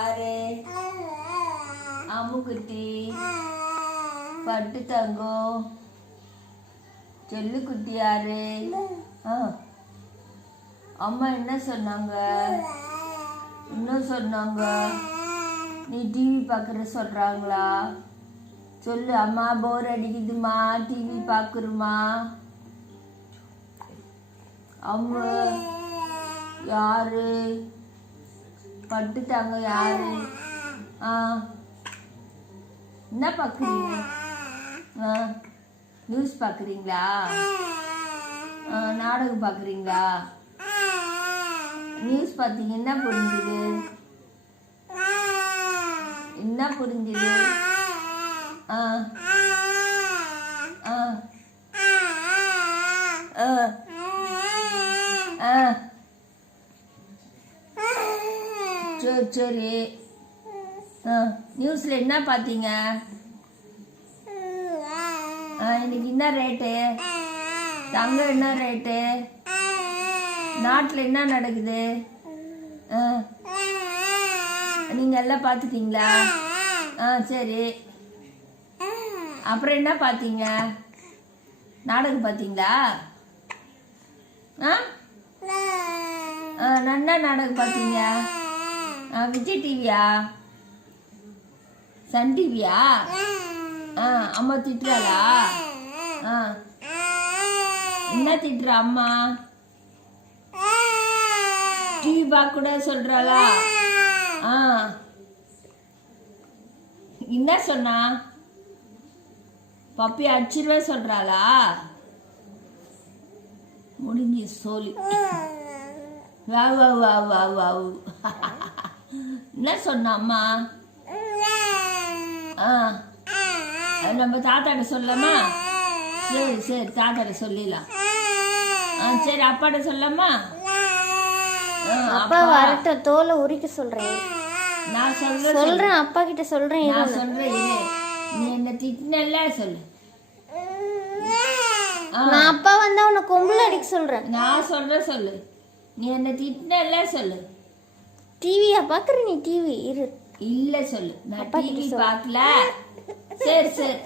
யாரு? அம்முக்குட்டி, பட்டு தங்கம், செல்லுக்குட்டி யாரு? அம்மா என்ன சொன்னாங்க? இன்னும் சொன்னாங்க நீ டிவி பார்க்குற சொல்கிறாங்களா? சொல்லு, அம்மா போர் அடிக்குதுமா, டிவி பார்க்குறமா. அம்மா யாரு? பட்டுட்டாங்க யாரு? என்ன பார்க்குறீங்க? நியூஸ் பார்க்குறீங்களா? நாடகம் பார்க்குறீங்களா? நியூஸ் பார்த்தீங்க, என்ன புரிஞ்சுது? என்ன புரிஞ்சுது? சரி சரி. நியூஸ்ல என்ன பார்த்தீங்க? இன்னைக்கு என்ன ரேட்டு? தங்கம் என்ன ரேட்டு? நாட்டில் என்ன நடக்குது? நீங்க எல்லாம் பார்த்துட்டீங்களா? சரி. அப்புறம் என்ன பார்த்தீங்க? நாடகம் பார்த்தீங்களா? என்ன நாடகம் பார்த்தீங்க? விஜய் டிவியா? சன் டிவியா? அம்மா திட்டுறாளா? என்ன திட்டுறா அம்மா? டிவி பார்க்க கூட சொல்றாளா? என்ன சொன்னா? பப்பி அடிச்சிருவா சொல்றாளா? முடிஞ்சு சோலி. வா வா வா வா வா. என்ன சொன்ன அம்மா? நம்ம தாத்தாட்ட சொல்லலாமா? சரி சரி, தாத்தாட்ட சொல்லிடலாம். சரி, அப்பாட்ட சொல்லலாமா? அப்பா வரட்ட தோலை உரிக்க சொல்றேன். நான் சொல்றேன், அப்பா கிட்ட சொல்றேன். நான் சொல்றேன், நீ என்ன திட்டினல்ல சொல்லு. நான் அப்பா வந்தா உன்னை கொம்புல அடிக்க சொல்றேன். நான் சொல்றேன் சொல்லு. நீ என்ன திட்டினல்ல சொல்லு. டிவியா பாக்குற? நீ டிவி இரு. இல்ல சொல்லு. நான் டிவி பார்க்கல. சரி சரி.